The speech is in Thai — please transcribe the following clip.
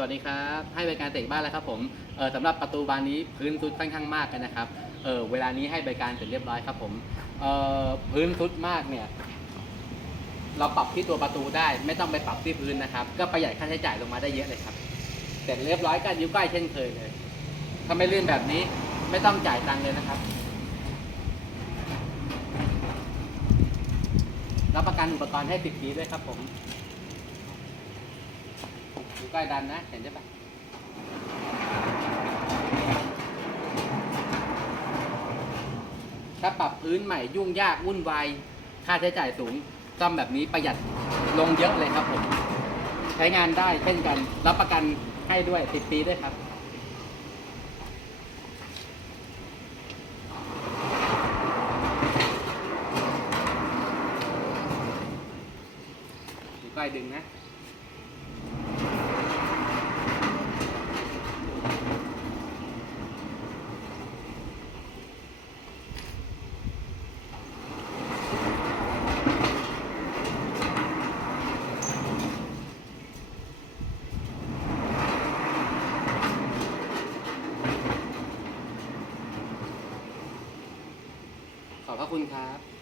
วัสดีครับ ให้บริการเสร็จบ้านแล้วครับผมเออสำหรับประตูบานนี้พื้นซุดค่อนข้างมากกันนะครับเออเวลานี้ให้บริการเสร็จเรียบร้อยครับผมเออพื้นซุดมากเนี่ย เราปรับที่ตัวประตูได้ ไม่ต้องไปปรับที่พื้นนะครับ ก็ประหยัดค่าใช้จ่ายลงมาได้เยอะเลยครับเสร็จเรียบร้อยก็ยิ้วใกล้เช่นเคยเลยถ้าไม่ลื่นแบบนี้ไม่ต้องจ่ายตังค์เลยนะครับรับประกันอุปกรณ์ให้10ปีด้วยครับผม ดูใกล้ดันนะ เห็นใช่ปะถ้าปรับพื้นใหม่ยุ่งยากวุ่นวาย ค่าใช้จ่ายสูงซ่อมแบบนี้ประหยัดลงเยอะเลยครับผม ใช้งานได้เช่นกัน รับประกันให้ด้วย10ปีด้วยครับดูใกล้ดึงนะ ขอบพระคุณครับ